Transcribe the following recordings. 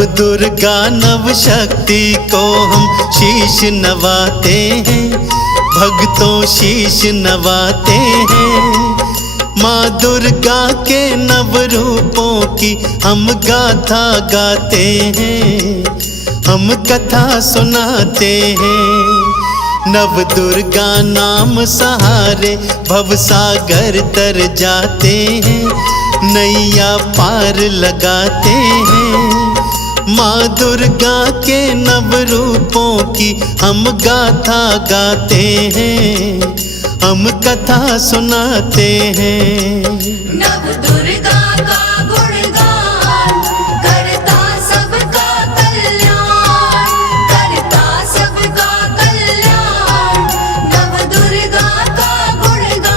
नव दुर्गा नव शक्ति को हम शीश नवाते हैं, भक्तों शीश नवाते हैं। माँ दुर्गा के नव रूपों की हम गाथा गाते हैं, हम कथा सुनाते हैं। नव दुर्गा नाम सहारे भवसागर तर जाते हैं, नैया पार लगाते हैं। माँ दुर्गा के नव रूपों की हम गाथा गाते हैं, हम कथा सुनाते हैं। नव दुर्गा का गुणगान करता सबका कल्याण, करता सबका कल्याण, नव दुर्गा का गुणगान।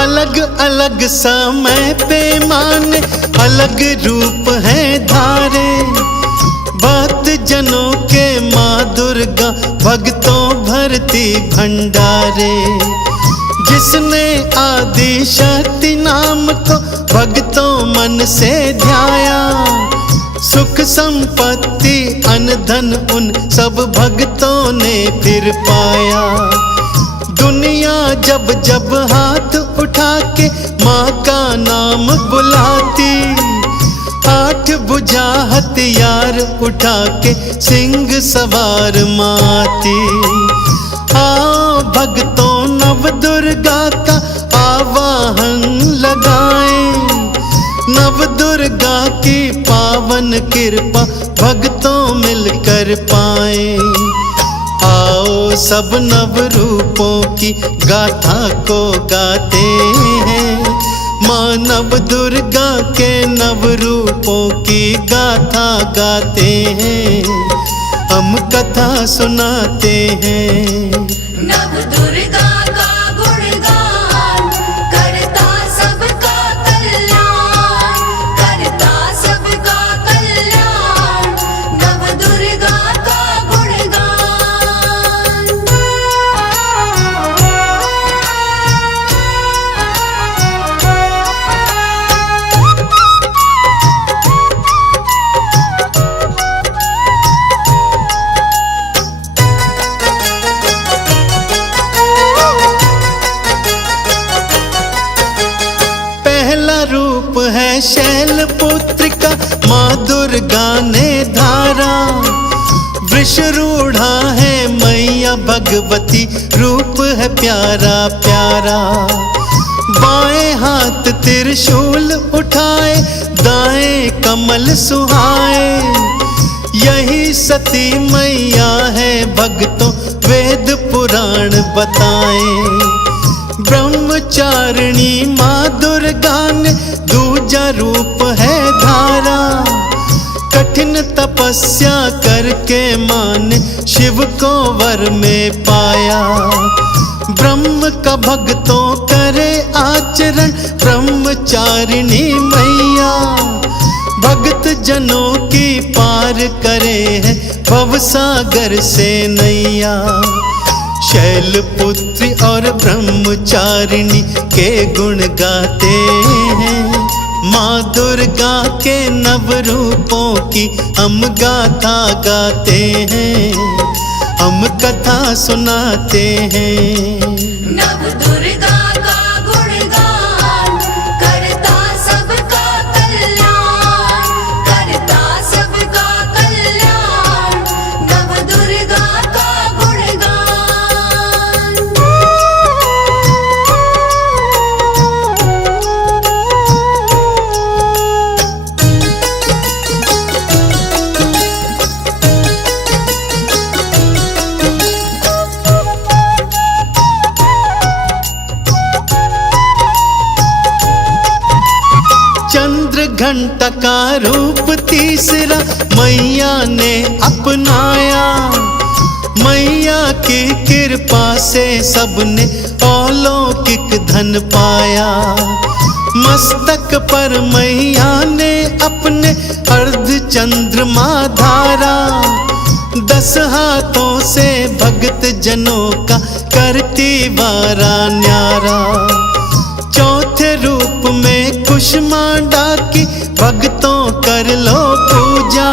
अलग अलग समय पे माने अलग रूप है धारे, भक्त जनों के माँ दुर्गा भक्तों भरती भंडारे। जिसने आदि शक्ति नाम को भक्तों मन से ध्याया, सुख संपत्ति अन्न धन उन सब भक्तों ने फिर पाया। दुनिया जब जब हाथ उठा के माँ का नाम बुलाती, आठ भुजा हथियार उठा के सिंह सवार माती। आओ भक्तों नव दुर्गा का आवाहन लगाएं, नव दुर्गा की पावन कृपा भक्तों मिलकर पाएं। आओ सब नव रूपों की गाथा को गाते हैं, माँ नव दुर्गा के नव रूपों की गाथा गाते हैं, हम कथा सुनाते हैं। नव दुर्गा का गुणगान करता सबका कल्याण, करता सबका कल्याण, नव दुर्गा का गुणगान। पहला रूप है शैलपुत्री का माँ दुर्गा ने धारा, वृषरूढ़ा है मैया भगवती रूप है प्यारा प्यारा। बाएं हाथ त्रिशूल उठाए, दाएं कमल सुहाए, यही सती मैया है भक्तों वेद पुराण बताएं। ब्रह्मचारिणी माँ दुर्गा ने दूजा रूप है धारा, कठिन तपस्या करके माँ ने शिव को वर में पाया। ब्रह्म का भक्तों करे आचरण ब्रह्मचारिणी मैया, भक्त जनों की पार करे है भवसागर से नैया। शैलपुत्री और ब्रह्मचारिणी के गुण गाते हैं, माँ दुर्गा के नव रूपों की हम गाथा गाते हैं, हम कथा सुनाते हैं। नव दुर्गा का गुणगान करता सबका कल्याण, करता सबका कल्याण, नव दुर्गा का गुणगान। चंद्र घंटा का रूप तीसरा मैया ने अपनाया, मैया की कृपा से सबने अलौकिक धन पाया। मस्तक पर मैया ने अपने अर्ध चंद्रमा धारा। 10 हाथों से भक्त जनों का करती वारा न्यारा। चौथे रूप में कुष्मांडा की भक्तों कर लो पूजा।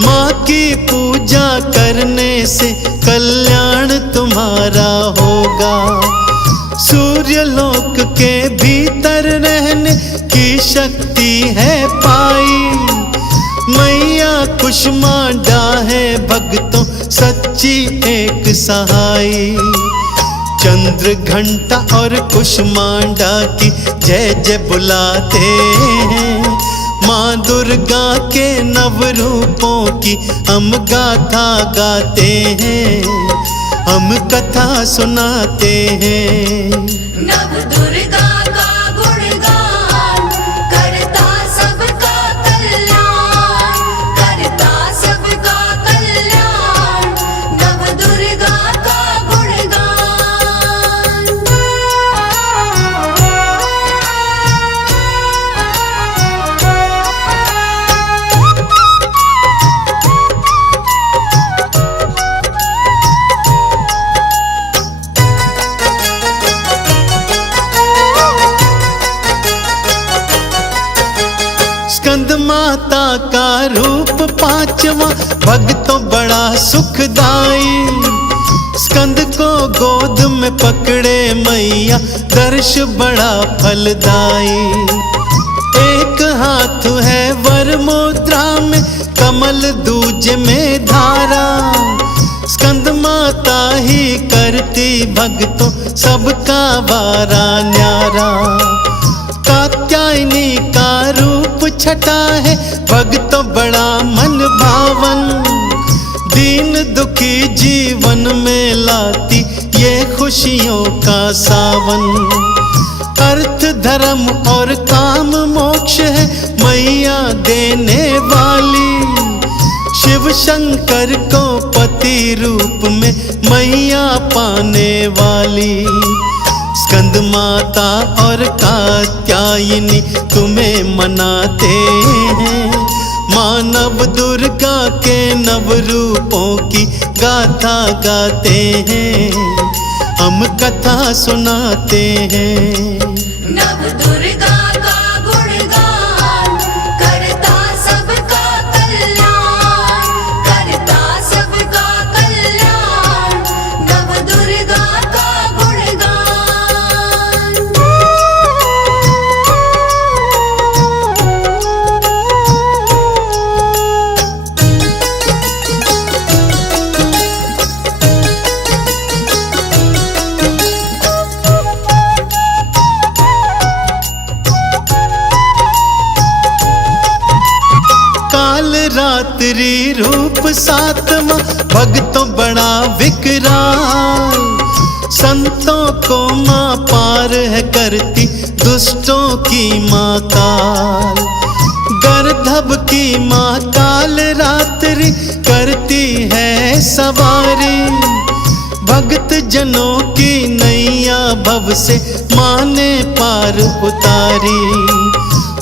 माँ की पूजा करने से कल्याण तुम्हारा होगा। सूर्यलोक के भीतर रहने की शक्ति है पाई। मैया कुष्मांडा है भक्तों सच्ची एक सहाई। चंद्र घंटा और कुष्मांडा की जय जय बुलाते हैं। माँ दुर्गा के नव रूपों की हम गाथा गाते हैं। हम कथा सुनाते हैं। नव दुर्गा का गुणगान करता सबका कल्याण, करता सबका कल्याण। नव दुर्गा का स्कंद माता का रूप 5वां भक्तों बड़ा सुखदाई। स्कंद को गोद में पकड़े मैया दर्श बड़ा फलदाई। एक हाथ है वर मुद्रा में कमल दूजे में धारा। स्कंद माता ही करती भक्तों सबका वारा न्यारा। कात्यायनी का रूप छटा है भक्तों बड़ा मन भावन। दीन दुखी जीवन में लाती ये खुशियों का सावन। अर्थ धर्म और काम मोक्ष है मैया देने वाली। शिव शंकर को पति रूप में मैया पाने वाली। स्कंद माता और कात्यायनी तुम्हें मनाते हैं। मानव दुर्गा के नव रूपों की गाथा गाते हैं। हम कथा सुनाते हैं। नव दुर्गा का गुणगान करता सबका कल्याण, करता सबका कल्याण। नव दुर्गा का रात्रि रूप 7वां भक्तों बड़ा विकराल। संतों को माँ पार है करती दुष्टों की माँ काल। गर्दभ की माँ काल रात्रि करती है सवारी। भक्त जनों की नैया भव से माँ ने पार उतारी।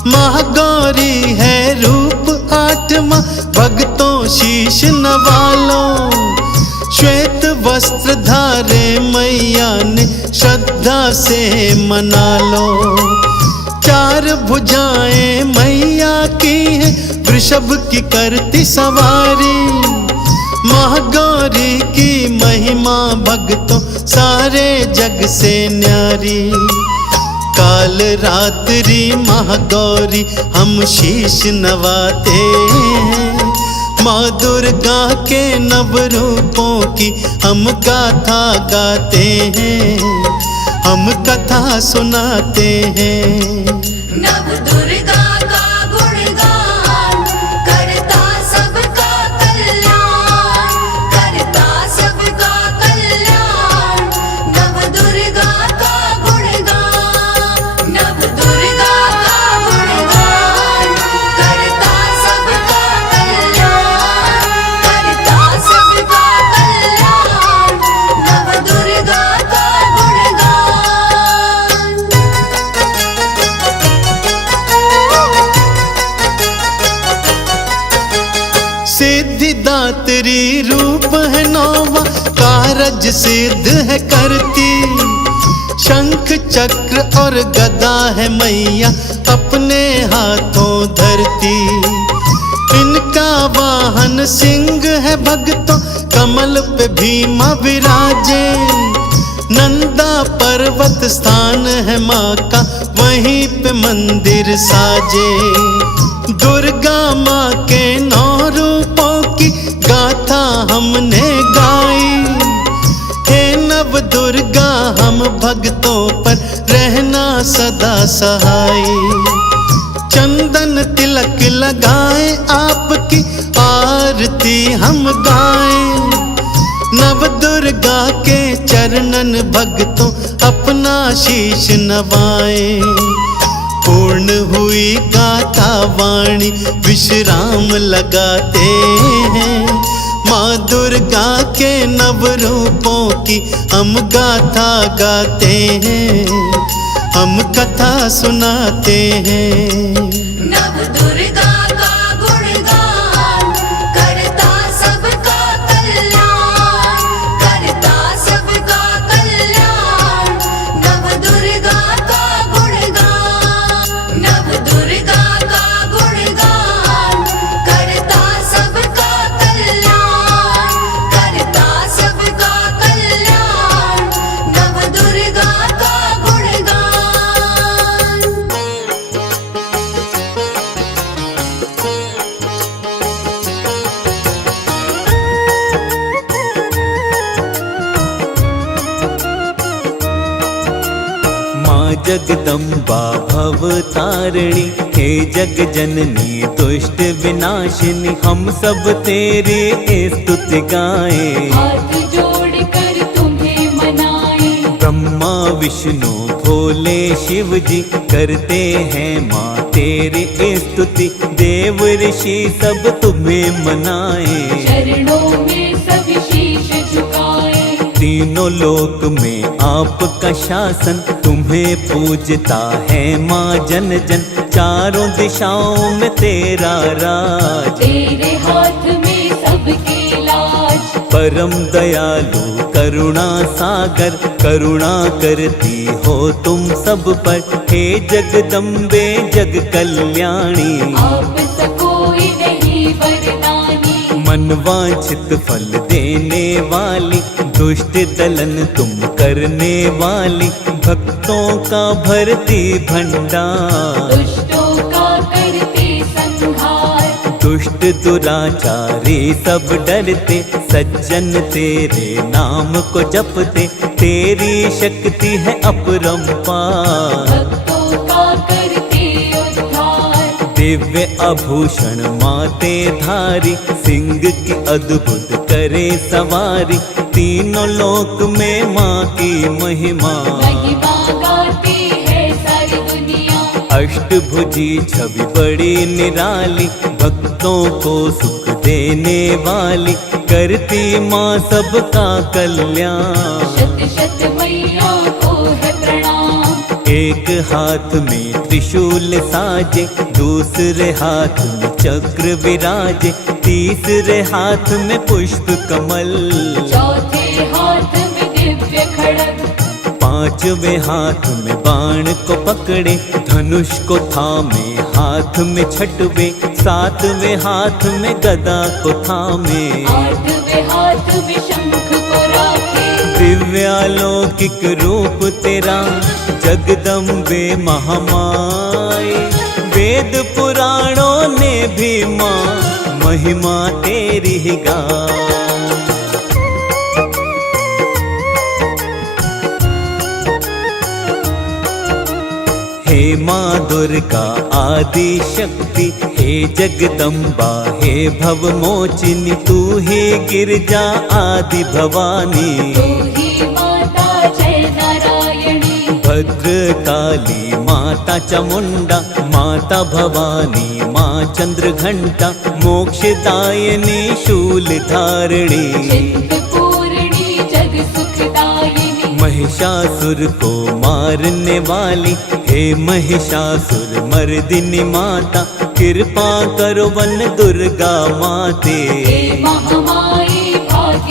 महागौरी है रूप 8वां भक्तों शीश नवालो। श्वेत वस्त्र धारे मैया ने श्रद्धा से मना लो। 4 भुजाएं मैया की है वृषभ की करती सवारी। महागौरी की महिमा भक्तों सारे जग से न्यारी। काल रात्रि महागौरी हम शीश नवाते हैं। माँ दुर्गा के नव रूपों की हम गाथा गाते हैं। हम कथा सुनाते हैं। नव दुर्गा का गुणगान करता सबका कल्याण, करता सबका कल्याण। नव दुर्गा का गुणगान, नव दुर्गा का गुणगान करता सबका कल्याण, करता सबका कल्याण। रूप है नौवा, कारज सिद्ध है करती। शंख चक्र और गदा है मैया अपने हाथों धरती। इनका वाहन सिंह है भक्तों, कमल पे भीमा विराजे। नंदा पर्वत स्थान है माँ का, वहीं पे मंदिर साजे। दुर्गा माँ के 9 रूपों की गाथा हमने गाई। हे नव दुर्गा हम भक्तों पर रहना सदा सहाय। चंदन तिलक लगाए आपकी आरती हम गाएं। नव दुर्गा के चरणन भक्तों अपना शीश नवाएं। पूर्ण हुई गाथा वाणी विश्राम लगाते हैं। माँ दुर्गा के नव रूपों की हम गाथा गाते हैं, हम कथा सुनाते हैं। नव दुर्गा का गुणगान करता सबका कल्याण, करता सबका कल्याण। नव दुर्गा का गुणगान, नव दुर्गा का गुणगान करता सबका कल्याण, करता सबका कल्याण। नव दुर्गा का गुणगान। माँ जगदम्बा भवतारिणी, हे जग जननी दुष्ट विनाशिनी। हम सब तेरे स्तुति गाएं, हाथ जोड़ कर तुम्हें मनाए। ब्रह्मा विष्णु भोले शिव जी करते हैं माँ तेरी स्तुति। देव ऋषि सब तुम्हें मनाए, चरणों में सब शीश झुकाए। तीनों लोक में आपका शासन, तुम्हें पूजता है माँ जन जन। चारों दिशाओं में तेरा राज, तेरे हाथ में सबके लाज। परम दयालु करुणा सागर, करुणा करती हो तुम सब पर। हे जगदम्बे जग कल्याणी, आप सकोई नहीं वरदानी। मनवांछित फल देने वाली, दुष्ट दलन तुम करने वाली। भक्तों का भरती भंडार, दुष्टों का करते संहार। दुष्ट दुराचारी सब डरते, सज्जन तेरे नाम को जपते। तेरी शक्ति है अपरंपार, भक्तों का करते उद्धार। दिव्य आभूषण माते धारी, सिंह की अद्भुत करे सवारी। तीनों लोक में माँ की महिमा, महिमा गाती है सारी दुनिया। अष्टभुजी छवि बड़ी निराली, भक्तों को सुख देने वाली। करती माँ सबका कल्याण, शत शत मैया को है प्रणाम। एक हाथ में त्रिशूल साजे, दूसरे हाथ में चक्र विराजे। तीसरे हाथ में पुष्प कमल, चौथे हाथ में दिव्य खड़ग। पांचवें हाथ में बाण को पकड़े, धनुष को थामे हाथ में छठवे। सातवें हाथ में गदा को थामे, आठवें हाथ में शंख को राखे। दिव्यालौकिक रूप तेरा जगदम्बे महामाई। वेद पुराणों ने भी माँ महिमा तेरी ही गाई। हे माँ दुर्गा आदि शक्ति, हे जगदम्बा हे भवमोचिनी। तू ही गिरजा आदि भवानी, तू ही माता जय नारायणी। भद्रकाली माता चामुंडा, माता भवानी माँ चंद्रघंटा। मोक्षदायिनी शूलधारिणी, चिंतपूर्णी जग सुखदायिनी। महिषासुर को मारने वाली, हे महिषासुर मर्दिनी माता। कृपा करो वन दुर्गा माते, हे महामाई भाग्य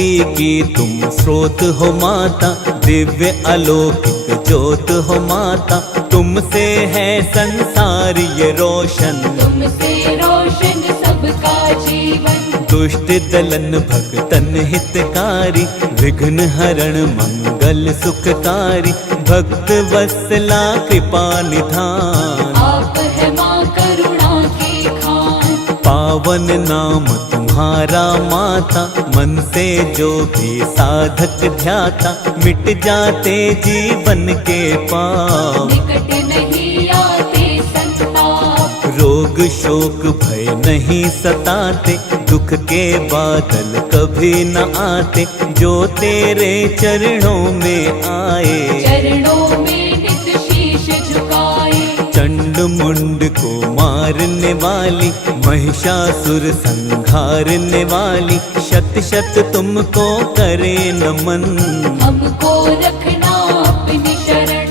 मुक्ति की तुम स्रोत हो माता, दिव्य अलौकिक ज्योत हो माता। तुमसे है संसार ये रोशन, तुमसे रोशन सबका जीवन। दुष्ट दलन भक्तन हितकारी, विघ्न हरण मंगल सुखकारी। भक्त वत्सला कृपा निधान, आप है माँ करुणा की खान। पावन नाम तुम्हारा माता, मन से जो भी साधक ध्याता। मिट जाते जीवन के पाप, निकट नहीं आते संताप। रोग शोक भय नहीं सताते, दुख के बादल कभी न आते। जो तेरे चरणों में आए, चरणों में नित शीश झुकाए। चंड मुंड को मारने वाली, महिषासुर संहारने वाली। शत शत तुमको करे नमन, हमको रखना अपनी शरण।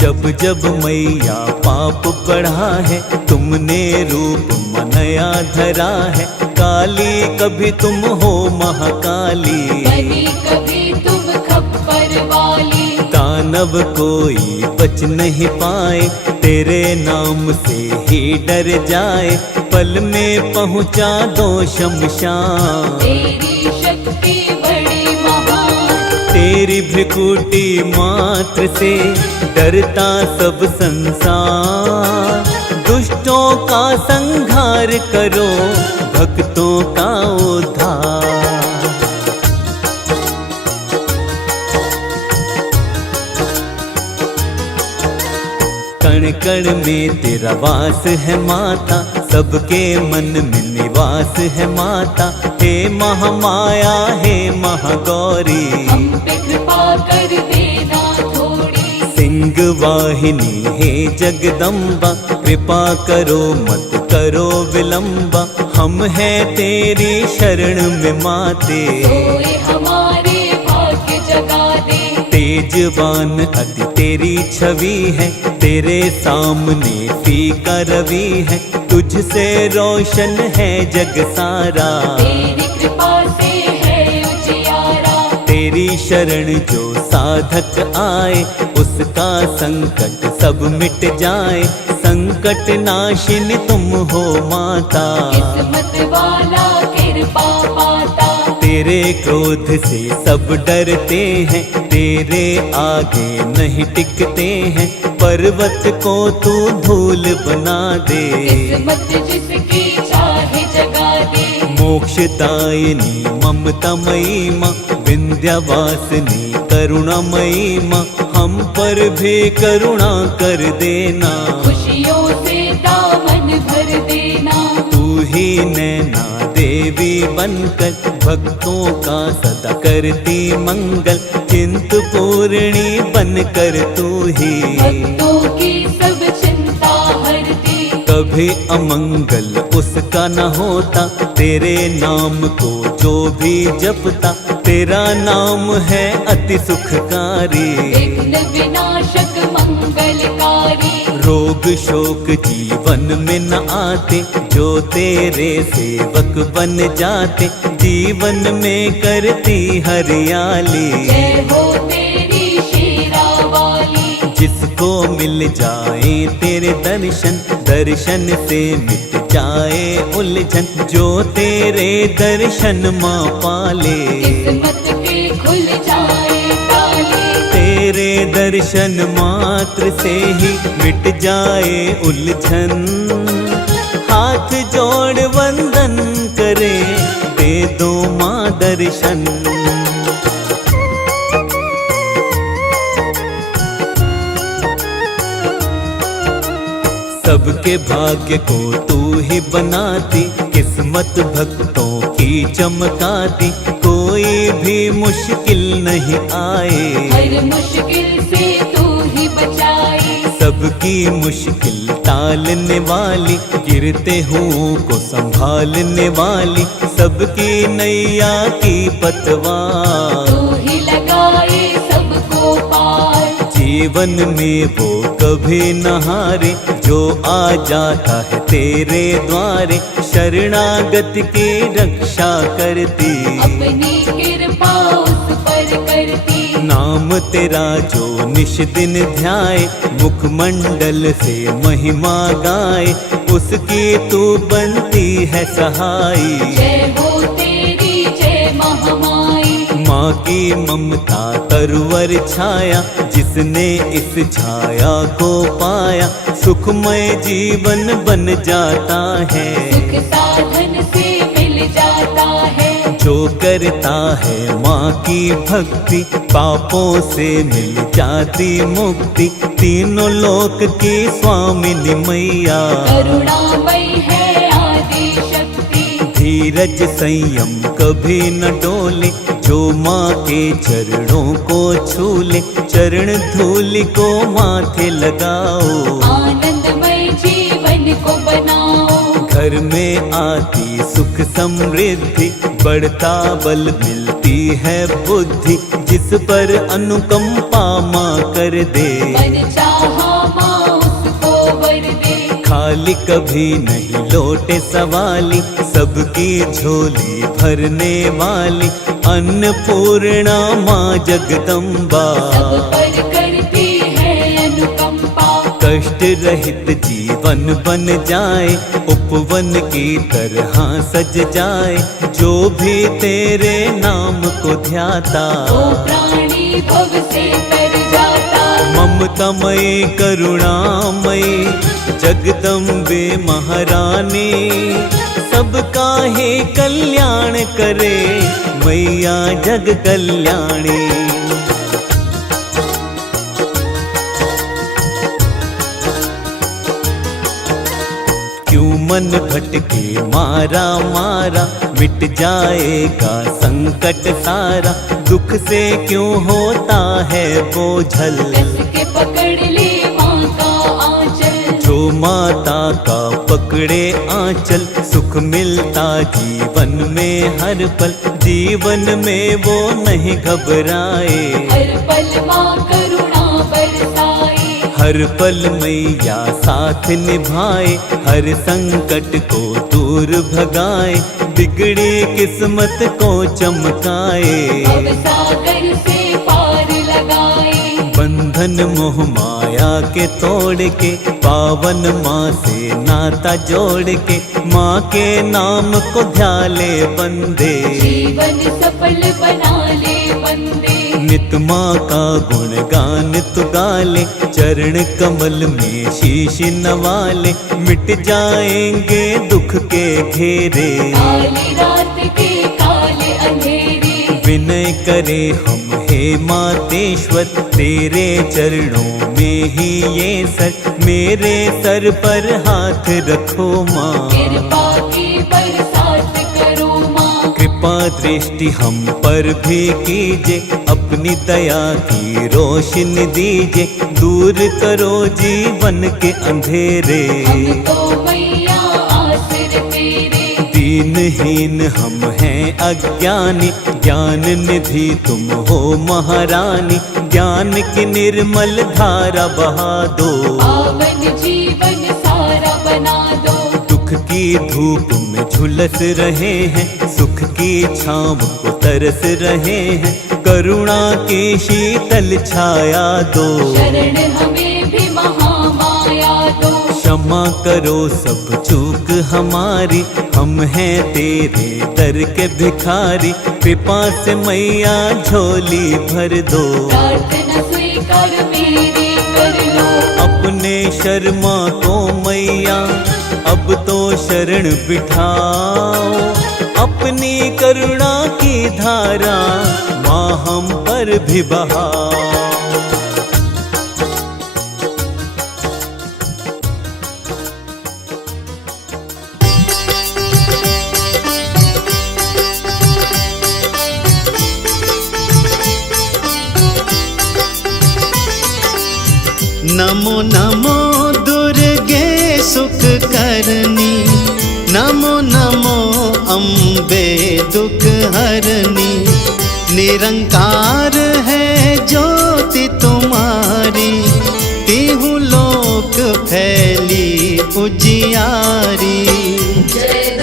जब जब मैया पाप बढ़ा है, तुमने रूप मनया धरा है। काली कभी तुम हो महाकाली, बनी कभी तुम खप्पर वाली। दानव कोई बच नहीं पाए, तेरे नाम से ही डर जाए। पल में पहुँचा दो शमशान, तेरी शक्ति बड़ी महान। तेरी भ्रिकुटी मात्र से डरता सब संसार। दुष्टों का संहार करो, भक्तों का उद्धार। कण कण में तेरा वास है माता, सबके मन में निवास है माता। हे महामाया हे महागौरी, हम पे कृपा कर देना थोड़ी। सिंह वाहिनी हे जगदम्बा, कृपा करो मत करो विलंबा। हम हैं तेरी शरण में माते, सोए हमारे भाग्य जगा दे। तेजवान अति तेरी छवि है, तेरे सामने फीका रवि है। तुझसे रोशन है जग सारा, तेरी कृपा से है उजियारा। तेरी शरण जो साधक आए, उसका संकट सब मिट जाए। संकट नाशिनी तुम हो माता, किस्मत वाला कृपा पाता। तेरे क्रोध से सब डरते हैं, तेरे आगे नहीं टिकते हैं। पर्वत को तू धूल बना दे, किस्मत जिसकी चाहे जगा दे। मोक्षदायिनी ममतामयी माँ, विंध्यवासिनी करुणामयी माँ। हम पर भी करुणा कर देना, खुशियों से दामन भर देना। तू ही नैना देवी बनकर, भक्तों का सदा करती मंगल। चिंतपूर्णी बनकर तू ही, भक्तों की सब चिंता हरती। कभी अमंगल उसका न होता। तेरे नाम को जो भी जपता, तेरा नाम है अति सुखकारी। विघ्न विनाशक मंगलकारी। रोग शोक जीवन में न आते, जो तेरे सेवक बन जाते। जीवन में करती हरियाली, जय हो तेरी शेरा वाली। जिसको मिल जाए तेरे दर्शन, दर्शन से मिट जाए उलझन। जो तेरे दर्शन माँ पाले, किस्मत के खुल जाए ताले। तेरे दर्शन मात्र से ही मिट जाए उलझन। हाथ जोड़ वंदन करे, दे दो माँ दर्शन। सबके भाग्य को तू ही बनाती, किस्मत भक्तों की चमकाती। कोई भी मुश्किल नहीं आए, हर मुश्किल से तू ही बचाए। सबकी मुश्किल टालने वाली, गिरते हुओं को संभालने वाली। सबकी नैया की पतवार, तू ही लगाए सबको पार। जीवन में वो कभी न हारे, जो आ जाता है तेरे द्वारे। शरणागत की रक्षा करती। अपनी कृपा उस पर करती। नाम तेरा जो निश दिन ध्याए, मुखमंडल से महिमा गाए, उसकी तू बनती है सहाई। जय हो तेरी जय महामाई। माँ की ममता तरवर छाया, जिसने इस छाया को पाया, सुखमय जीवन बन जाता है। सुख साधन से मिल जाता है। जो करता है माँ की भक्ति, पापों से मिल जाती मुक्ति। तीनों लोक की स्वामिनी मैया, करुणामयी है आदि शक्ति। धीरज संयम कभी न डोले, जो माँ के चरणों को छूले। चरण धूलि को माथे लगाओ, आनंदमय जीवन को बनाओ। घर में आती सुख समृद्धि, बढ़ता बल मिलती है बुद्धि। जिस पर अनुकंपा माँ कर दे, मन चाहा माँ उसको वर दे। खाली कभी नहीं लौटे सवाली, सबकी झोली भरने वाली। अन्नपूर्णा माँ जगदम्बा, सब पर करती है अनुकंपा। कष्ट रहित जीवन बन जाए, उपवन की तरह सज जाए। जो भी तेरे नाम को ध्याता, वो प्राणी भव से तर जाता। ममतामयी करुणामयी जगदम्बे महारानी, सबका है कल्याण करे मैया जग कल्याणी। क्यों मन भटके मारा मारा, मिट जाएगा संकट सारा। दुख से क्यों होता है बोझल, कस के पकड़ ले माँ का आंचल। जो माता का पकड़े आंचल, सुख मिलता जीवन में हर पल। जीवन में वो नहीं घबराए, हर पल माँ करुणा बरसाए। हर पल मैया साथ निभाए, हर संकट को दूर भगाए। बिगड़ी किस्मत को चमकाए, भव सागर से पार लगाए। बंधन मोह माया के तोड़ के, पावन माँ से नाता जोड़ के। माँ के नाम को ध्याले बंदे, जीवन सफल बना ले बंदे। नित माँ का गुणगान तु गाले, चरण कमल में शीश नवाले। मिट जाएंगे दुख के घेरे, काली रात के काले अंधेरे। विनय करे हम हे मातेश्वर, तेरे चरणों में ही ये सर। मेरे सर पर हाथ रखो माँ, कृपा की बरसात करो माँ। कृपा दृष्टि हम पर भी कीजिए, अपनी दया की रोशनी दीजिए। दूर करो जीवन के अंधेरे, हम तो मैया आसर तेरे। दीनहीन हम हैं अज्ञानी, ज्ञान निधि तुम हो महारानी। ज्ञान की निर्मल धारा बहा दो, पावन जीवन सारा बना दो। दुख की धूप में झुलस रहे हैं, सुख की छाँव को तरस रहे हैं। करुणा की शीतल छाया दो, शरण हमें भी महामाया दो। क्षमा करो सब चूक हमारी, हम हैं तेरे दर के भिखारी। कृपा से मैया झोली भर दो, प्रार्थना स्वीकार मेरी कर लो। अपने शर्मा को मैया अब तो शरण बिठाओ। अपनी करुणा की धारा माँ हम पर भी बहाओ। नमो नमो दुर्गे सुख करनी, नमो नमो अम्बे दुख हरनी। निरंकार है ज्योति तुम्हारी, तिहु लोक फैली उजियारी। जय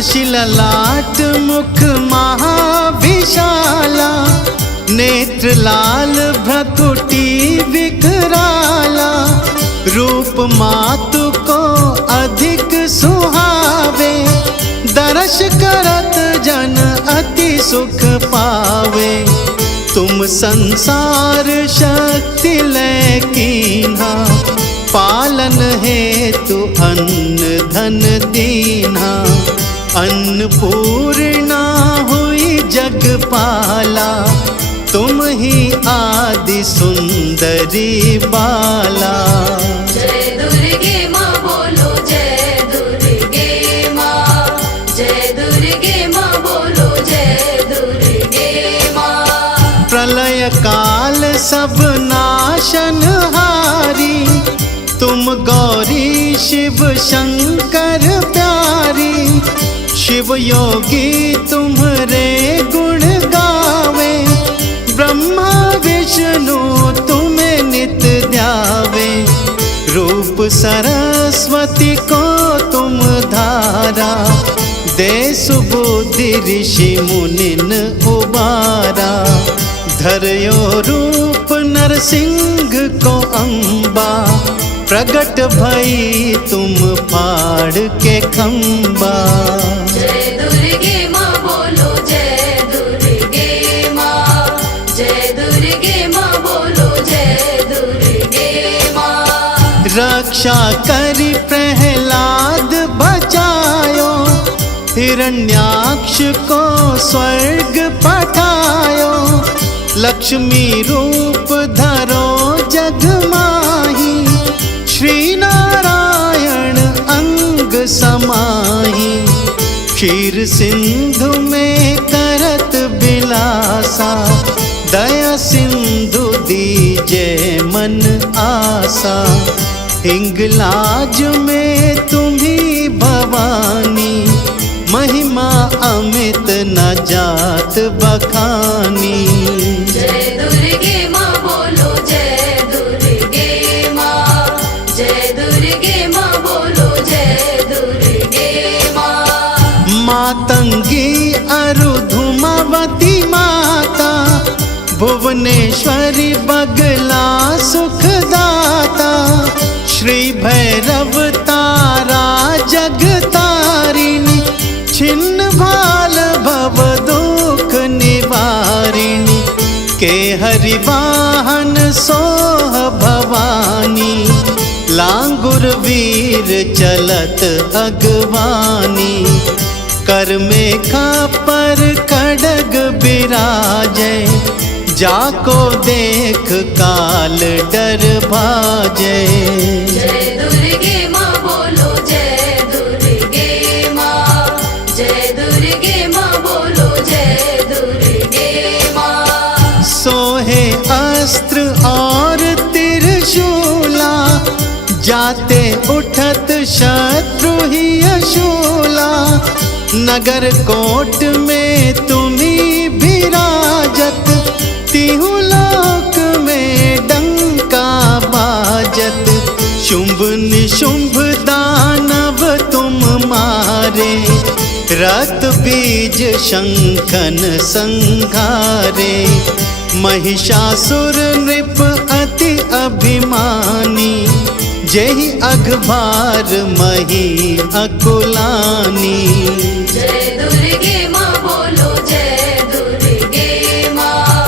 शशि ललाट मुख महाविशाला, नेत्र लाल भ्रकुटी विकराला, रूप मातु को अधिक सुहावे, दर्श करत जन अति सुख पावे। तुम संसार शक्ति लै कीन्हा, पालन हेतु अन्न धन दीन्हा। अन्नपूर्णा हुई जगपाला, तुम ही आदि सुंदरी बाला। जय दुर्गे माँ बोलो जय दुर्गे माँ, जय दुर्गे माँ बोलो जय दुर्गे माँ। प्रलय काल सब नाशनहारी, तुम गौरी शिव शंकर प्यारी। शिव योगी तुम्हारे गुण गावे, ब्रह्मा विष्णु तुम्हें नित ध्यावे। रूप सरस्वती को तुम धारा, दे सुबुद्धि ऋषि मुनिन उबारा। धर्यो रूप नरसिंह को अम्बा, प्रगट भई तुम फाड़ के खम्बा। जय दुर्गे माँ बोलो जय दुर्गे माँ, जय दुर्गे माँ बोलो जय दुर्गे माँ। रक्षा करी प्रहलाद बचायो, हिरण्याक्ष को स्वर्ग पठायो। लक्ष्मी रूप धरो जग माही, श्री नारायण अंग समाही। क्षीर सिंधु में करत बिलासा, दया सिंधु दीजे मन आसा। हिंगलाज में तुम्ही भवानी, महिमा अमित न जात बखानी। जय दुर्गे माँ बोलो जय दुर्गे माँ, जय दुर्गे माँ बोलो जय दुर्गे माँ। मातंगी अरुधुमावती माता, भुवनेश्वरी बगला सुखदाता। श्री भैरव तारा जगतारिणी, छिन्न भाल भव दुख निवारिणी। के हरि वाहन सोह भवानी, लांगुर वीर चलत अगवानी। कर में खापर खड्ग बिराजे, जाको देख काल डर भाजे। जय दुर्गे माँ बोलो जय दुर्गे माँ, जय दुर्गे माँ बोलो जय दुर्गे माँ। सोहे अस्त्र और त्रिशूला, जाते उठत शत्रु ही अशूला। नगर कोट में तुम्ही विराजत, तिहु लोक में डंका बाजत। शुंभ निशुंभ दानव तुम मारे, रक्त बीज शंखन संघारे। महिषासुर नृप अति अभिमानी, जेहि अघभार मही अकुलानी। जय दुर्गे माँ बोलो जय दुर्गे माँ,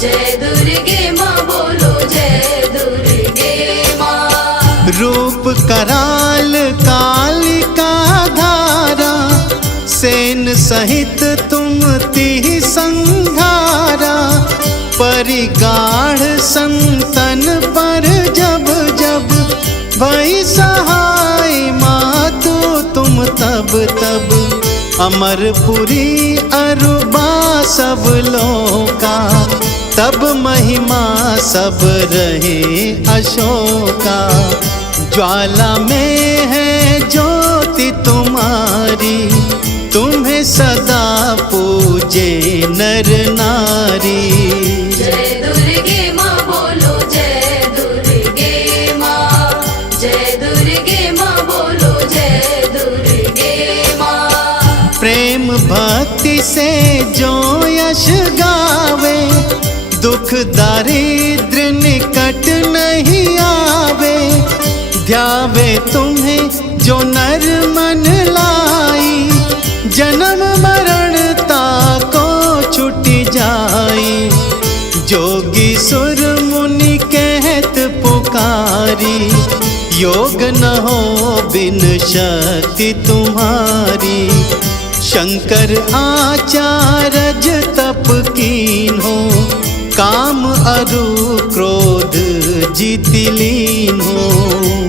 जय दुर्गे माँ बोलो जय दुर्गे माँ। रूप कराल कालिका धारा, सेन सहित तुम तिहि संघारा। परिगाढ़ संतन पर जब जब, भई सहाय मातु तुम तब तब। अमरपुरी अरुबा सब लोका, तब महिमा सब रहे अशोका। ज्वाला में है ज्योति तुम्हारी, तुम्हें सदा पूजे नर नारी। जय दुर्गे माँ बोलो जय दुर्गे माँ, जय दुर्गे माँ बोलो जय दुर्गे माँ। से जो यश गावे, दुख दारिद्र निकट नहीं आवे। ध्यावे तुम्हें जो नर मन लाई, जन्म मरण ताको छुटी जाई। जोगी सुर मुनि कहत पुकारी, योग न हो बिन शक्ति तुम्हारी। शंकर आचार्य तप कीन्हो, काम अरु क्रोध जीति लीन्हो।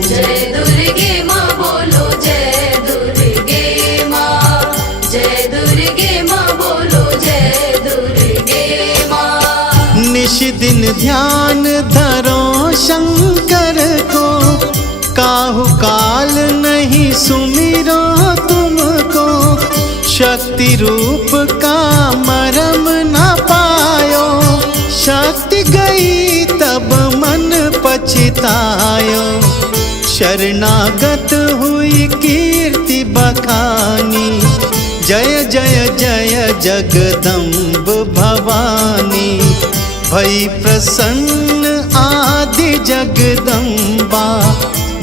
जय दुर्गे माँ बोलो जय दुर्गे माँ, जय दुर्गे माँ बोलो जय दुर्गे माँ। निश दिन ध्यान धरो शंकर को, काहू काल नहीं सुमिरो तुमको। शक्ति रूप का मरम न पायो, शक्ति गई तब मन पछतायो। शरणागत हुई कीर्ति बखानी, जय जय जय जगदम्ब भवानी। भई प्रसन्न आदि जगदम्बा,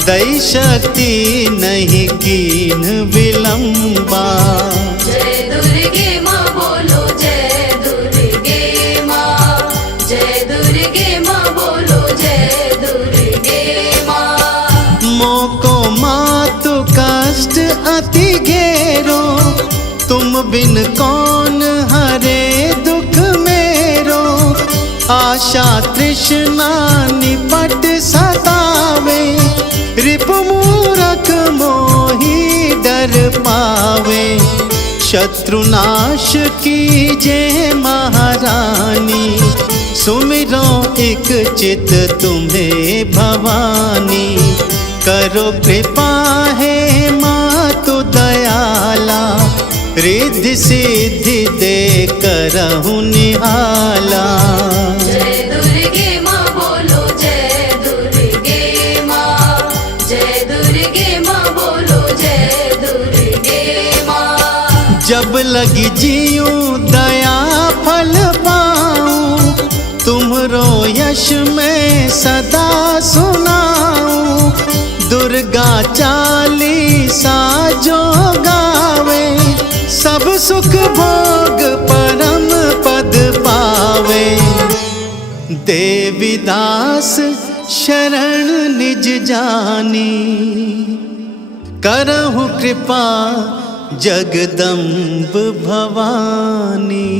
दै शक्ति नहीं कीन विलंबा। जय दुर्गे माँ बोलो जय दुर्गे माँ, जय दुर्गे माँ बोलो जय दुर्गे माँ। मोको मातु कष्ट अति घेरो, तुम बिन कौन हरे दुख मेरो। आशा तृष्णा निपट सतावे, रिपु मूरख मोही डर पावे। शत्रुनाश कीजे महारानी, सुमिरो एक चित तुम्हें भवानी। करो कृपा है मातु दयाला, रिद्धि सिद्धि दे करहु निहाला। जय दुर्गे माँ बोलो जय दुर्गे माँ, जय दुर्गे माँ बोलो जय दुर्गे माँ। जब लगी जीऊं दया फल पाऊं, तुम्हरो यश मैं सदा सुनाऊं। दुर्गा चालीसा जो गावे, सब सुख भोग परम पद पावे। देवी दास शरण निज जानी, करहु कृपा जगदम्ब भवानी।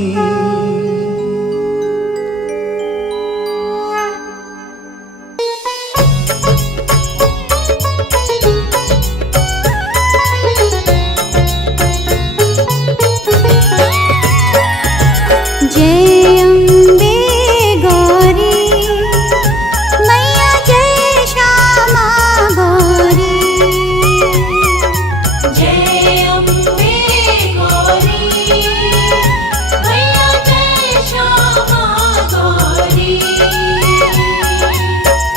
जय अम्बे गौरी मैया, जय श्यामा गौरी। जय अम्बे गौरी मैया, जय श्यामा गौरी।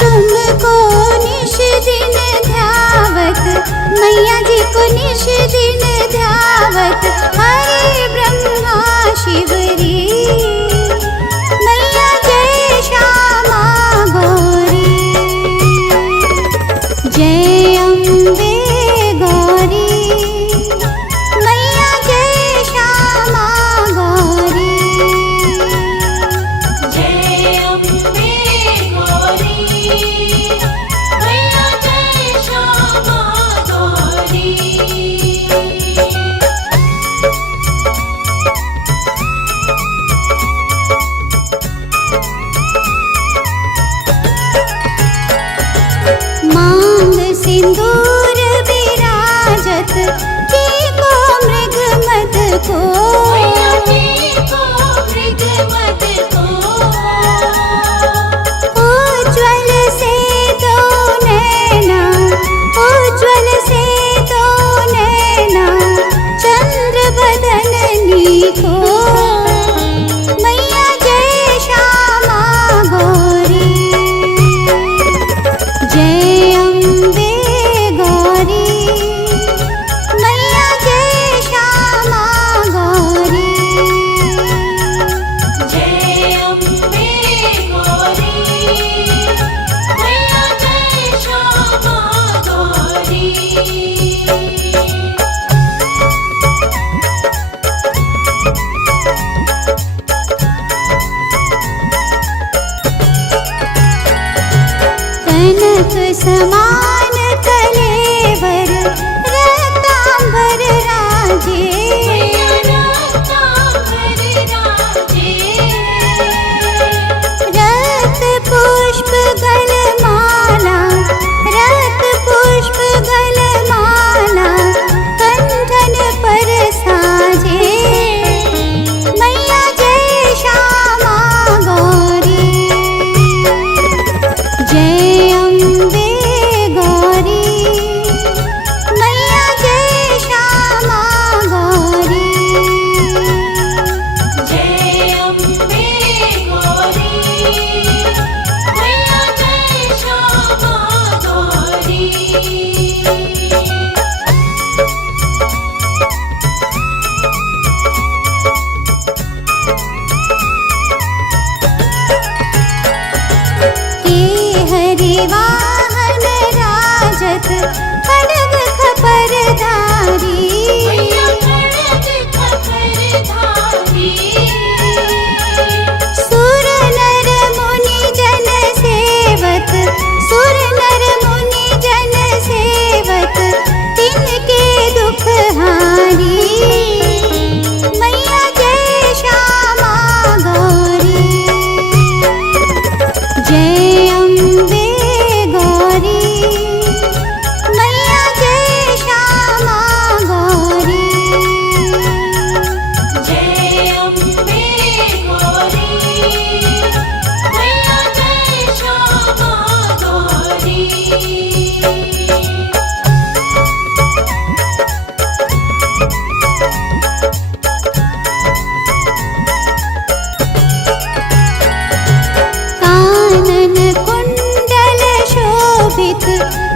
तुमको निश दिन ध्यावत, मैया जी को निश दिन ध्यावत। हरे ब्रह्मा शिवरी, मैया जय श्यामा गौरी। जय अम्बे गौरी मैया, जय श्यामा गौरी। जय अम्बे गौरी मैया, जय श्यामा गौरी। मांग सिंदूर विराजत, की को मृग मद को। मैया को मृग मद को। उज्ज्वल से दो नैना, उज्ज्वल से दो नैना, चंद्र बदननी को। मैया जय श्यामा गौरी। जय अम्बे गौरी मैया, जय श्यामा गौरी।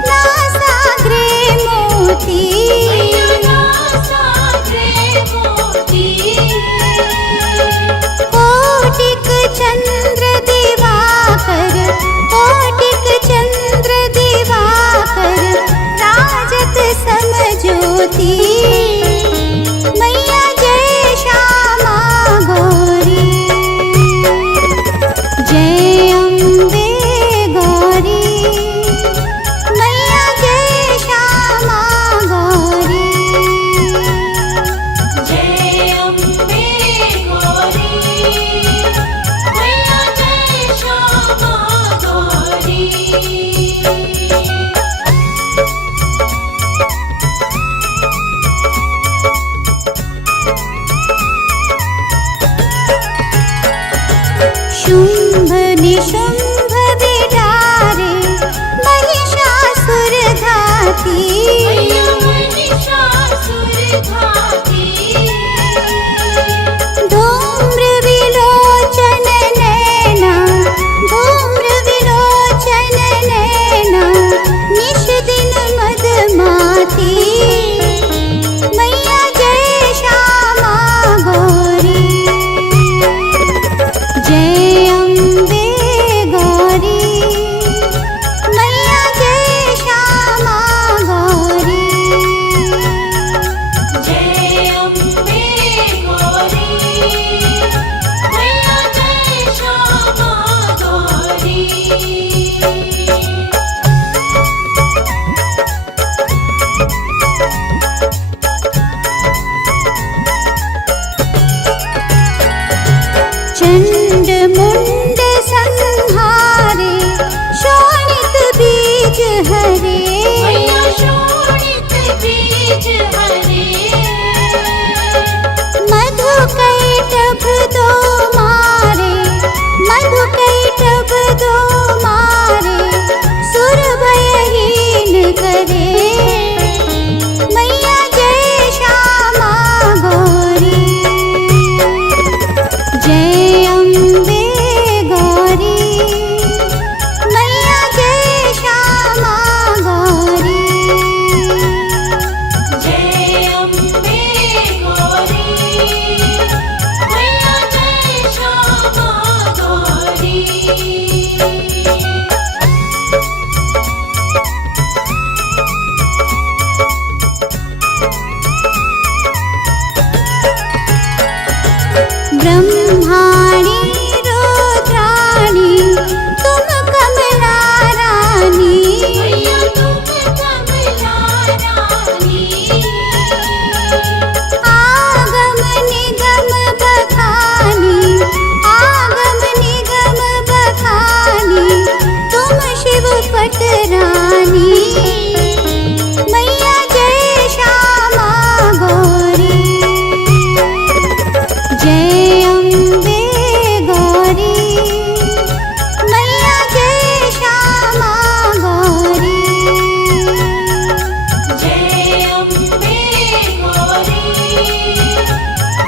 ना सागरे मोती कोटिक चंद्र दिवाकर कोटिक चंद्र दिवाकर राजत समज्योति मैया जय श्यामा गौरी जय अम्बे गौरी मैया जय श्यामा गौरी जय अम्बे गौरी मैया जय श्यामा गौरी शुंभ निशुंभ बिडारे महिषासुर घाती मैया महिषासुर घाती धूम्र विलोचन नैना धूम्र विलोचन नैना निश दिन मदमाती मैया जय श्यामा गौरी जय अम्बे गौरी मैया जय श्यामा गौरी जय अम्बे गौरी मैया जय श्यामा गौरी चंड मुंड संहारे शोणित बीज हरे मैया शोणित बीज हरे मधु कैटभ दो मारे मधु कैटभ दो मारे सुर भयहीन करे मैया जय श्यामा गौरी जय अम्बे गौरी मैया जय श्यामा गौरी जय अम्बे गौरी मैया जय श्यामा गौरी ब्रह्माणी रुद्राणी तुम कमला रानी मैया तुम कमला रानी आगम निगम बखानी आगम निगम बखानी तुम शिव पटरानी मैया जय श्यामा गौरी जय अम्बे गौरी मैया जय श्यामा गौरी जय अम्बे गौरी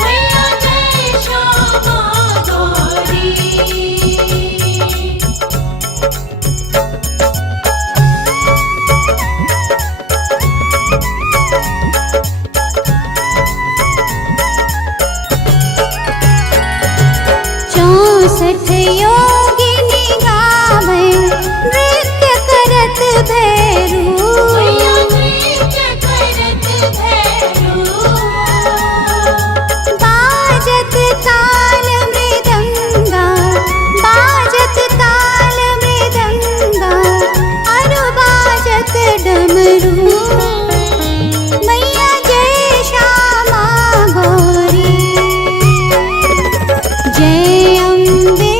मैया जय श्यामा गौरी चौसठ योगिनी गावे नृत्य करत भैरू मैया नृत्य करत भैरू बाजत ताल मृदंगा बाजत ताल मृदंगा अरु बाजत डमरू मैया जय श्यामा गौरी जय अम्बे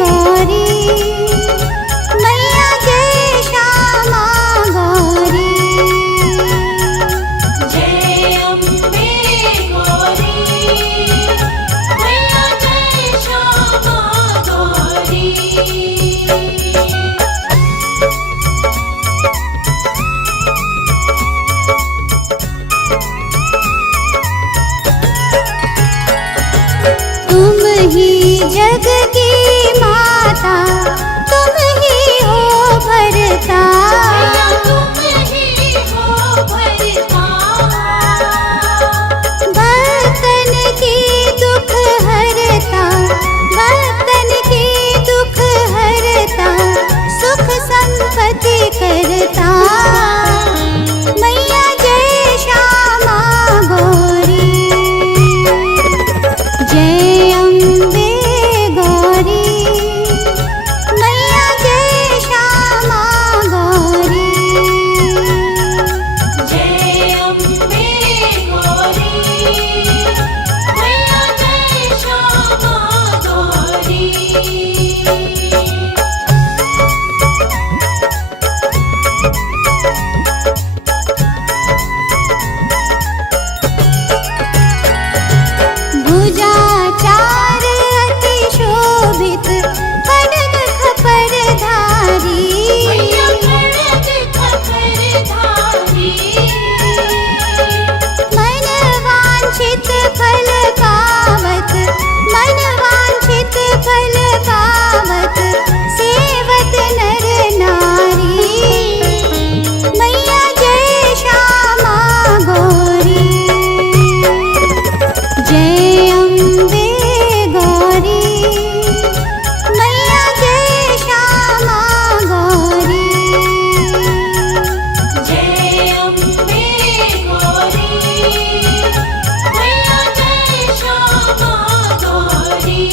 गौरी मैया जय श्यामा गौरी जय अम्बे गौरी मैया जय श्यामा गौरी तुम ही जग की माता तुम ही हो भरता जगता मैया जय श्यामा गौरी जय अम्बे गौरी मैया जय श्यामा गौरी जय अम्बे गौरी मैया जय श्यामा गौरी भुजाचार अति शोभित खड्ग खपरधारी मैया खड्ग खपरधारी मन वांछित फल पावत मन वांछित फल पावत सेवत नर नारी मैया जय श्यामा गौरी जय अम्बे गौरी मैया जय श्यामा गौरी जय अम्बे गौरी मैया जय श्यामा गौरी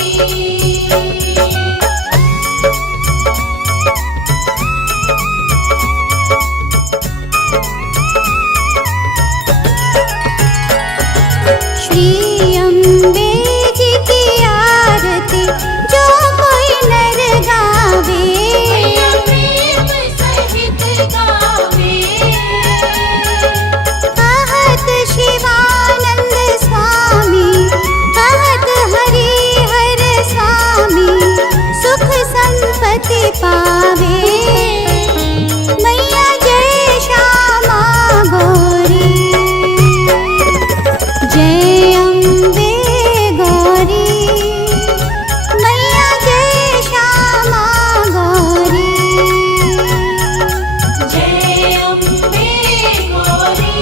श्री अम्बे जी की आरती जो कोई नर गावे मैया प्रेम सहित गावे कहत शिवानंद स्वामी कहत हरि हर स्वामी सुख संपत्ति पावे मैया जय श्यामा गौरी जय अम्बे गौरी मैया जय श्यामा गौरी जय अम्बे गौरी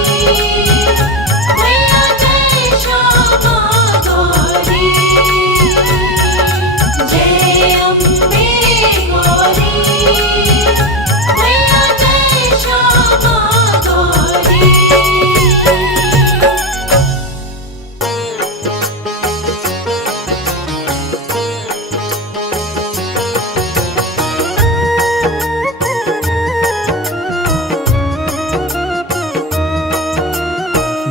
मैया जय श्यामा गौरी जय अम्बे गौरी मैया जय श्यामा गौरी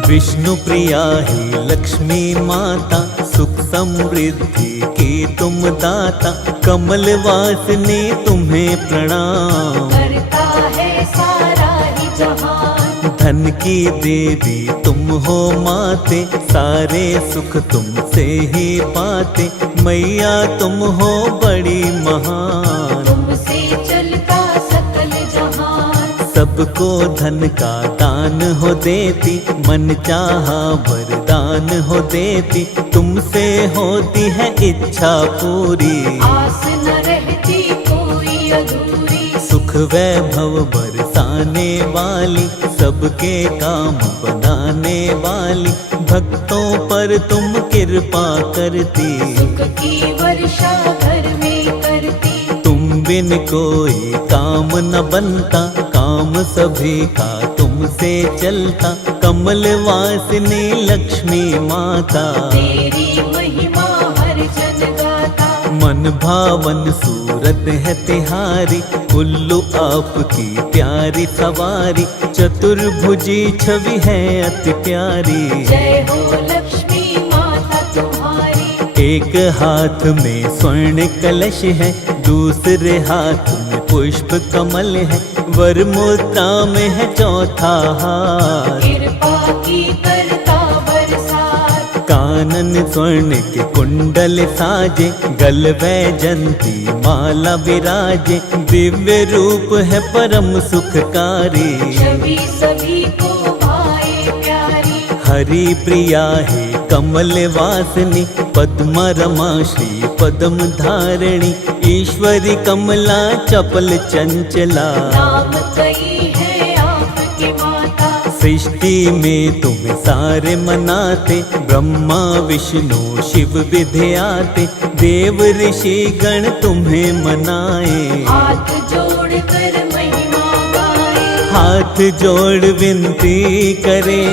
विष्णु प्रिया ही लक्ष्मी माता सुख समृद्धि की तुम दाता कमल वासने तुम्हें प्रणाम करता है सारा ही जहान धन की देवी तुम हो माते सारे सुख तुमसे ही पाते मैया तुम हो बड़ी महान तुमसे चलता सकल जहान सबको धन का दान हो देती मन चाहा वरदान हो देती तुमसे होती है इच्छा पूरी आस न रहती कोई अधूरी सुख वैभव बरसाने वाली सबके काम बनाने वाली भक्तों पर तुम कृपा करती सुख की वर्षा घर में करती तुम बिन कोई काम न बनता काम सभी का तुमसे चलता कमल वासिनी लक्ष्मी माता तेरी महिमा हर जन गाता मन भावन सूरत है तिहारी उल्लू आपकी प्यारी सवारी चतुर्भुजी छवि है अति प्यारी जय हो लक्ष्मी माता तुम्हारी एक हाथ में स्वर्ण कलश है दूसरे हाथ में पुष्प कमल है वर मुद्रा में है चौथा हाथ कृपा की करता बरसात कानन स्वर्ण के कुंडल साजे गल वैजंती माला विराजे दिव्य रूप है परम सुखकारी छवि सभी को भाए प्यारी हरि प्रिया है कमल वासनी पद्मा रमा श्री पद्म धारिणी ईश्वरी कमला चपल चंचला नाम कई है आपके माता सृष्टि में तुम्हें सारे मनाते ब्रह्मा विष्णु शिव विद्याते देव ऋषि गण तुम्हें मनाए हाथ जोड़ कर महिमा गाए हाथ जोड़ विनती करे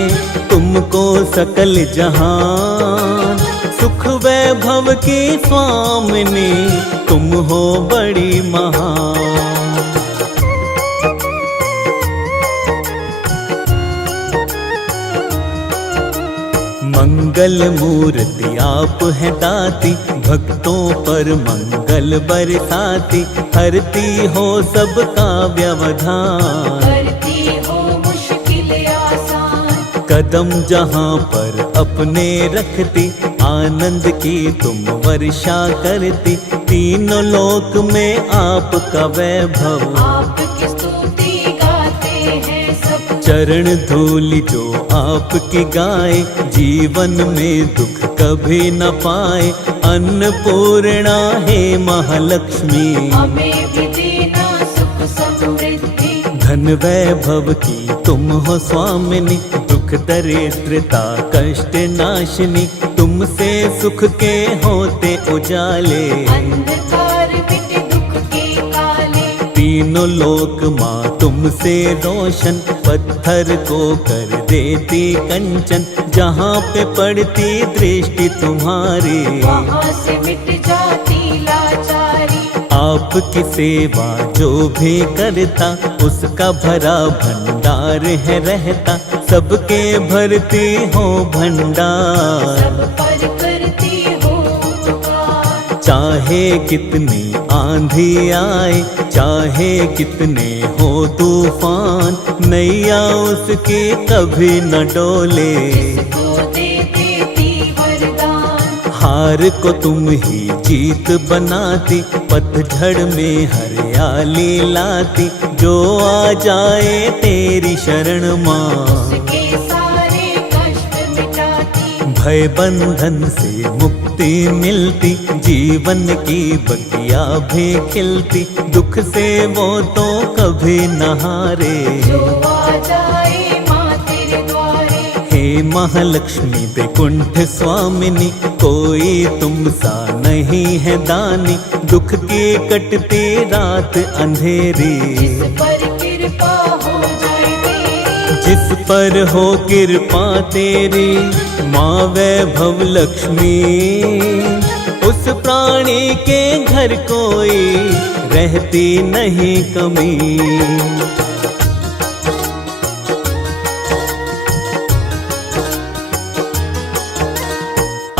तुमको सकल जहान, सुख वैभव की स्वामिनी तुम हो बड़ी महान। मंगल मूर्ति आप है दाती, भक्तों पर मंगल बरसाती, हरती हो सबका व्यवधान, करती हो मुश्किल आसान। कदम जहाँ पर अपने रखती, आनंद की तुम वर्षा करती, तीनों लोक में आपका वैभव, आपकी स्तुति गाते हैं सब। चरण धूलि जो आपकी गाए, जीवन में दुख कभी न पाए। अन्नपूर्णा है महालक्ष्मी, हमें भी देना सुख समृद्धि। धन वैभव की तुम हो स्वामिनी, दुख दरिद्रता कष्ट नाशिनी, तुमसे सुख के होते उजाले, अंधकार मिट दुख के काले। तीनों लोक माँ तुमसे रोशन, पत्थर को कर देती कंचन, जहाँ पे पड़ती दृष्टि तुम्हारी, वहाँ से मिट जाती लाचारी। आपकी सेवा जो भी करता, उसका भरा भंडार है रहता, सबके भरती हो भंडार। सब पर करती हो उपकार। चाहे कितनी आंधी आए, चाहे कितने हो तूफान, नैया उसकी कभी न डोले, जिसको दे देती वरदान। हार को तुम ही जीत बनाती, पतझड़ में हरियाली लाती, जो आ जाए तेरी शरण माँ, उसके सारे कष्ट मिटाती। भय बंधन से मुक्ति मिलती, जीवन की बगिया भी खिलती, दुख से वो तो कभी न हारे। जो आ जाए माँ तेरे द्वारे, हे महालक्ष्मी वैकुंठ स्वामिनी, कोई तुम सा नहीं है दानी, दुख की कटती रात अंधेरी, जिस पर कृपा हो जाए तेरी। जिस पर हो कृपा तेरी माँ वैभव लक्ष्मी, उस प्राणी के घर कोई रहती नहीं कमी।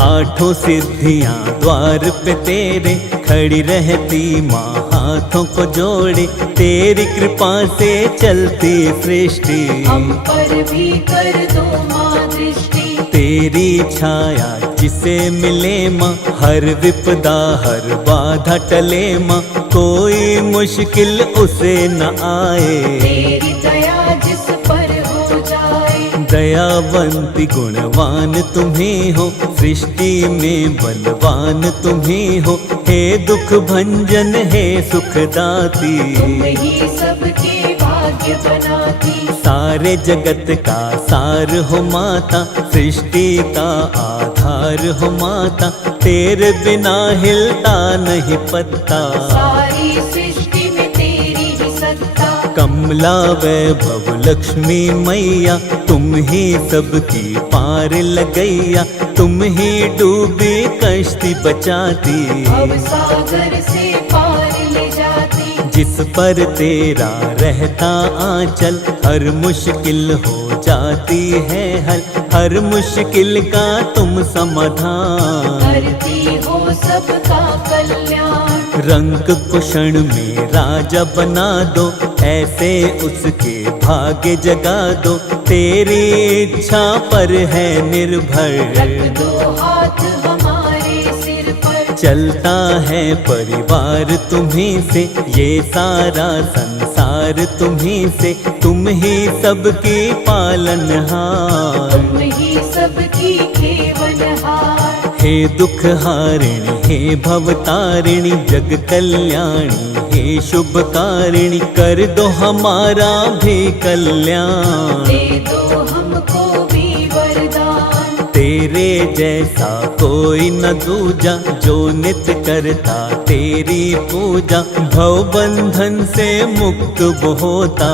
आठों सिद्धियां द्वार पे तेरे, खड़ी रहती माँ हाथों को जोड़े, तेरी कृपा से चलती सृष्टि, हम पर भी कर दो माँ दृष्टि। तेरी छाया जिसे मिले माँ, हर विपदा हर बाधा टले माँ, कोई मुश्किल उसे न आए। तेरी दया जिस पर हो जाए, दयावंती गुणवान तुम्ही हो, सृष्टि में बलवान तुम्ही हो, हे दुख भंजन हे सुखदाती, तुम ही सबके भाग्य बनाती। सारे जगत का सार हो माता, सृष्टि का आधार हो माता, तेरे बिना हिलता नहीं पत्ता, सारी सृष्टि में तेरी ही सत्ता। कमला वैभव लक्ष्मी मैया, तुम ही सबकी पार लगैया, तुम ही डूबी कश्ती बचाती, अब सागर से पार ले जाती। जिस पर तेरा रहता आंचल, हर मुश्किल हो जाती है हल, हर मुश्किल का तुम समाधान, करती हो सबका कल्याण। रंग कुशण में राजा बना दो, ऐसे उसके भाग्य जगा दो, तेरी इच्छा पर है निर्भर, रख दो हाथ हमारे सिर पर। चलता है परिवार तुम्हीं से, ये सारा संसार तुम्हीं से, तुम ही सबकी पालनहार, तुम ही सबकी खेवनहार। हे दुख हारिणी हे भवतारिणी, जग कल्याणी हे शुभकारिणी, कर दो हमारा भी कल्याण, दे दो हमको भी वरदान। तेरे जैसा कोई न दूजा, जो नित्य करता तेरी पूजा, भव बंधन से मुक्त वो होता।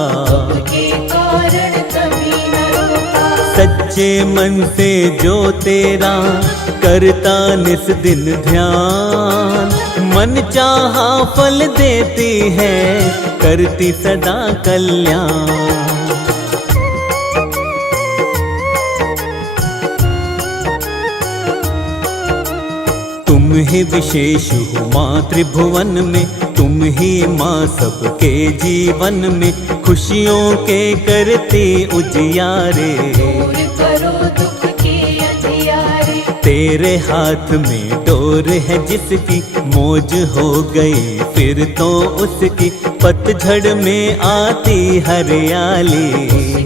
के कारण कभी न रोता, सच्चे मन से जो तेरा करता निस दिन ध्यान, मन चाहा फल देती है, करती सदा कल्याण। तुम ही विशेष हो माँ त्रिभुवन में, तुम ही माँ सबके जीवन में, खुशियों के करते उजियारे। दूर करो दुख के अंधियारे, तेरे हाथ में डोर है जिसकी, मौज हो गई फिर तो उसकी, पतझड़ में आती हरियाली।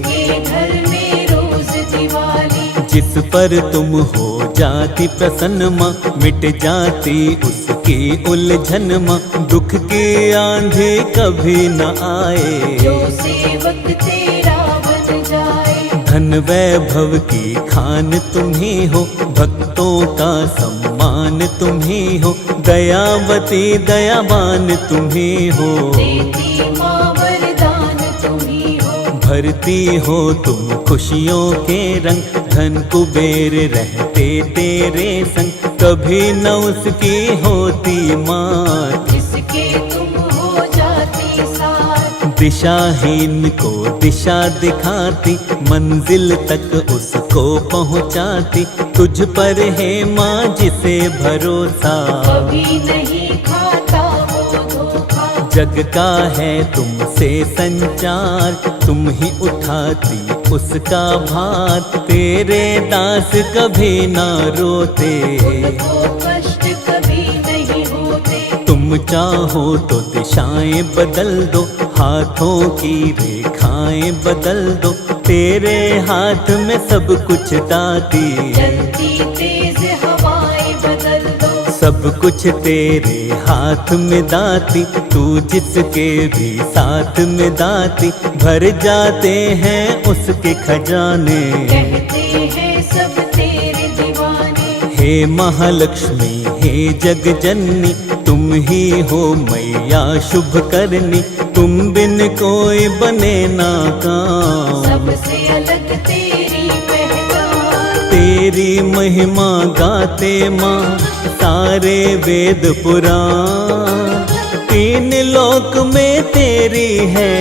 के घर में रोज दिवाली, जिस पर तुम हो जाती प्रसन्न माँ, मिट जाती उसकी उलझन माँ, दुख की आंधी कभी न आए। जो सेवक तेरा बन जाए, धन वैभव की खान तुम ही हो, भक्तों का सम्मान तुम ही हो, दयावती दयावान तुम ही हो। देती माँ वरदान तुम ही हो, भरती हो तुम खुशियों के रंग, धन कुबेर रहते तेरे संग, कभी न उसकी होती मात। जिसके तुम हो जाती साथ, दिशाहीन को दिशा दिखाती, मंजिल तक उसको पहुँचाती, तुझ पर है माँ जिसे भरोसा। कभी नहीं खाता वो धोखा, जग का है तुमसे संचार, तुम ही उठाती उसका भार, तेरे दास कभी ना रोते। वो कष्ट कभी नहीं होते, तुम चाहो तो दिशाएं बदल दो, हाथों की रेखाएं बदल दो, तेरे हाथ में सब कुछ दाती। चलती तेज हवाएं बदल दो, सब कुछ तेरे हाथ में दाती, तू जिसके भी साथ में दाती, भर जाते हैं उसके खजाने। कहते हैं सब तेरे दीवाने, हे महालक्ष्मी हे जग जननी, तुम ही हो मैया शुभ करनी, तुम बिन कोई बने ना काम। सबसे अलग तेरी पहचान, तेरी महिमा गाते माँ सारे वेद पुराण, तीन लोक में तेरी है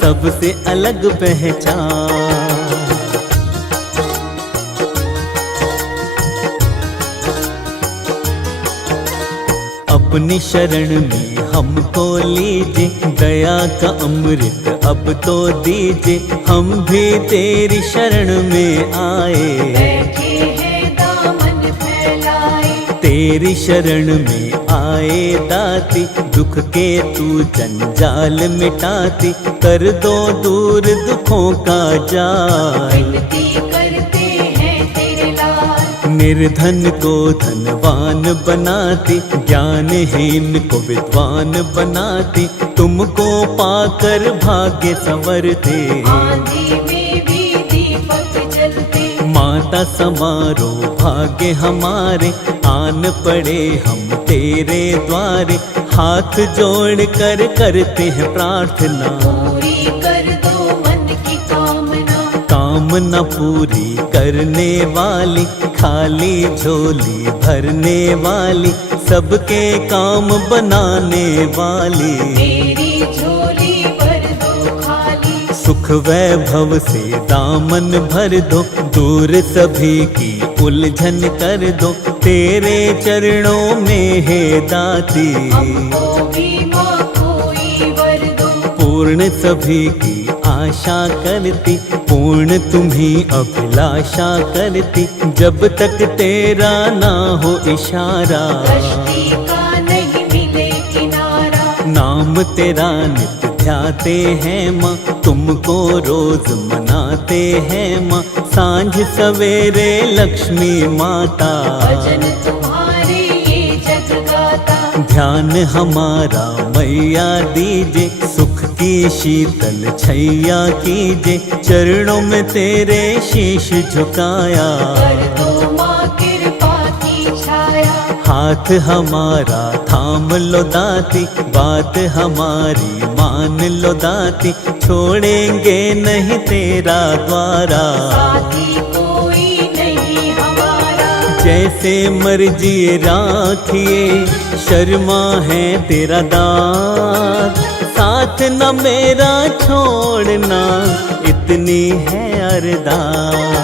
सबसे अलग पहचान। अपनी शरण में हमको लीजिए, दया का अमृत अब तो दीजिए, हम भी तेरी शरण में आए। बैठे हैं दामन फैलाए, तेरी शरण में आए दाती, दुख के तू जंजाल मिटाती, कर दो दूर दुखों का जाल। विनती करते हैं तेरे लाल, निर्धन को धनवान बनाती, ज्ञानहीन को विद्वान बनाती, तुमको पाकर भाग्य संवरते। आंधी में भी दीपक जलते, माता समारो भाग्य हमारे, आन पड़े हम तेरे द्वारे, हाथ जोड़ कर करते हैं प्रार्थना। पूरी कर दो मन की कामना, कामना पूरी करने वाली, खाली झोली भरने वाली, सबके काम बनाने वाली। मेरी झोली भर दो खाली, सुख वैभव से दामन भर दो, दूर सभी की उलझन कर दो, तेरे चरणों में है दाती। हमको भी माँ कोई वर दो, पूर्ण सभी की आशा करती, पूर्ण तुम्ही अभिलाषा करती, जब तक तेरा ना हो इशारा। कश्ती का नहीं मिले किनारा, नाम तेरा नित्य ध्याते हैं माँ, तुमको रोज मनाते हैं माँ, सांझ सवेरे लक्ष्मी माता। भजन तुम्हारे ये जग गाता, ध्यान हमारा मैया दीजे, सुख की शीतल छैया कीजे, चरणों में तेरे शीश झुकाया। कर दो माँ कृपा हाथ हमारा थाम लो दाती, बात हमारी मान लो दाती, छोड़ेंगे नहीं तेरा द्वारा। साथी कोई नहीं हमारा, जैसे मर्जी राखिए, शर्मा है तेरा दात, साथ न मेरा छोड़ना, इतनी है अरदास।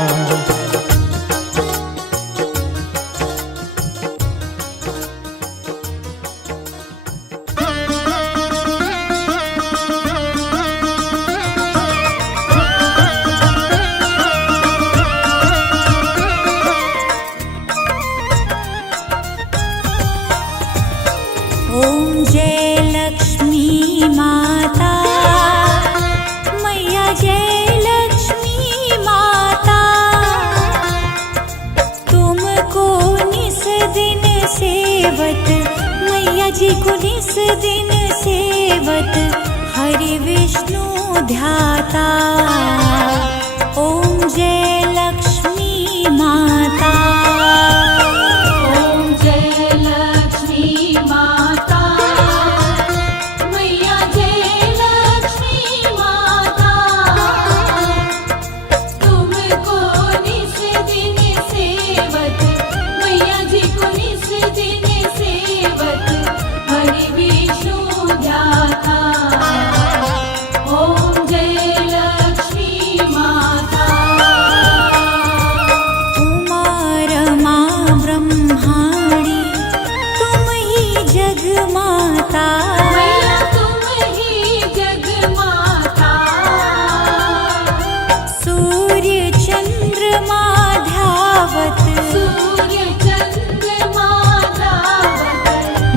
ओम जय लक्ष्मी माता, मैया जय लक्ष्मी माता, तुमको निस दिन सेवत, मैया जी को निस दिन सेवत, हरि विष्णु ध्याता। ओम जय लक्ष्मी माता। ओम जय लक्ष्मी माता, मैया जय लक्ष्मी माता, तुमको निस दिन सेवत, मैया जी को निस दिन सेवत, हरि विष्णु ध्याता। ओम जय लक्ष्मी माता। उमा रमा ब्रह्माणी, तुम ही जग माता, मैया तुम ही जग माता, सूर्य चंद्रमा ध्यावत, सूर्य चंद्रमा धावत,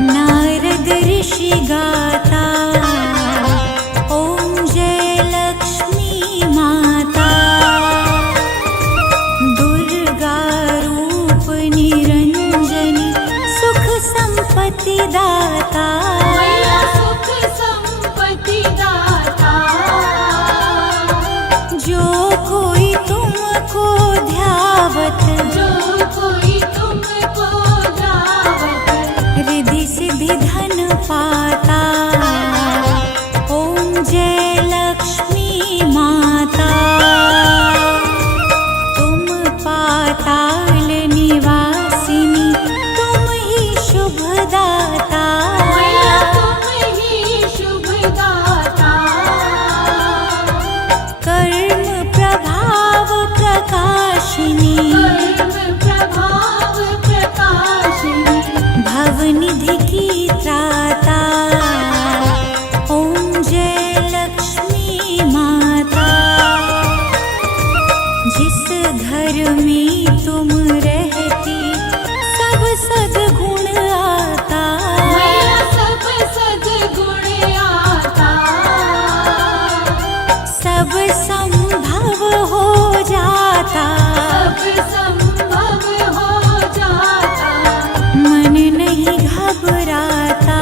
नारद ऋषि गाता। ओम जय लक्ष्मी माता। दुर्गा रूप निरंजनी, सुख संपत्ति दाता, मैया सुख संपत्ति दाता, जो कोई तुमको ध्यावत, जो कोई तुमको धावत, रिद्धि सिद्धि धन पाता। ओम जय लक्ष्मी माता। तुम पाताल निवासिनी, तुम ही शुभ दाता, मैया तुम ही शुभ दाता, कर्म प्रभाव प्रकाशिनी, कर्म प्रभाव प्रकाशिनी, भवनिधि की त्राता। ओम जय लक्ष्मी माता। जिस घर में तुम रहती, सब सद्गुण आता, मैया सब सद्गुण आता, सब संभव हो जाता, सब संभव हो जाता, मन नहीं घबराता।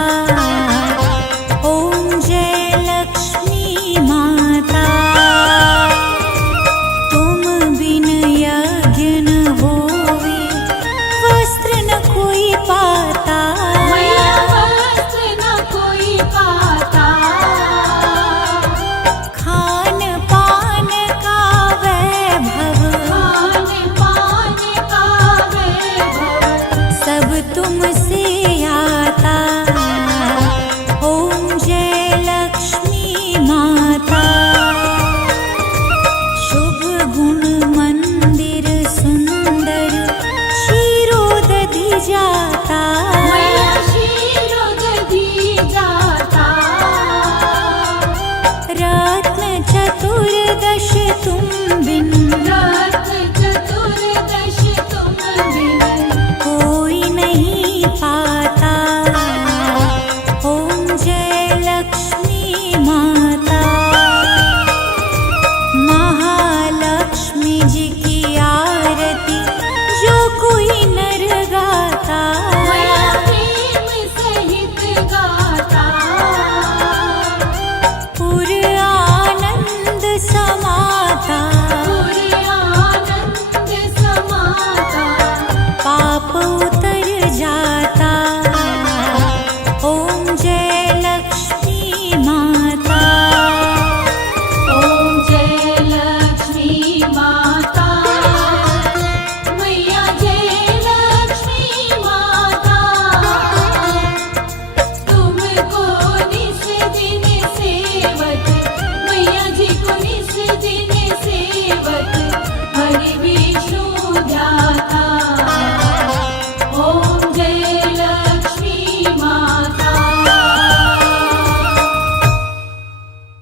ओम जय लक्ष्मी माता। तुम बिन यज्ञ न होवे, वस्त्र न कोई पाता, मैया वस्त्र न कोई पाता, खान पान का वैभव, खान पान का वैभव, सब तुमसे आता। ओम जय लक्ष्मी माता। शुभ गुण मंदिर सुंदर, क्षीरोदधि जाता, मैया क्षीरोदधि जाता, रत्न चतुर्दश तुम बिन, रत्न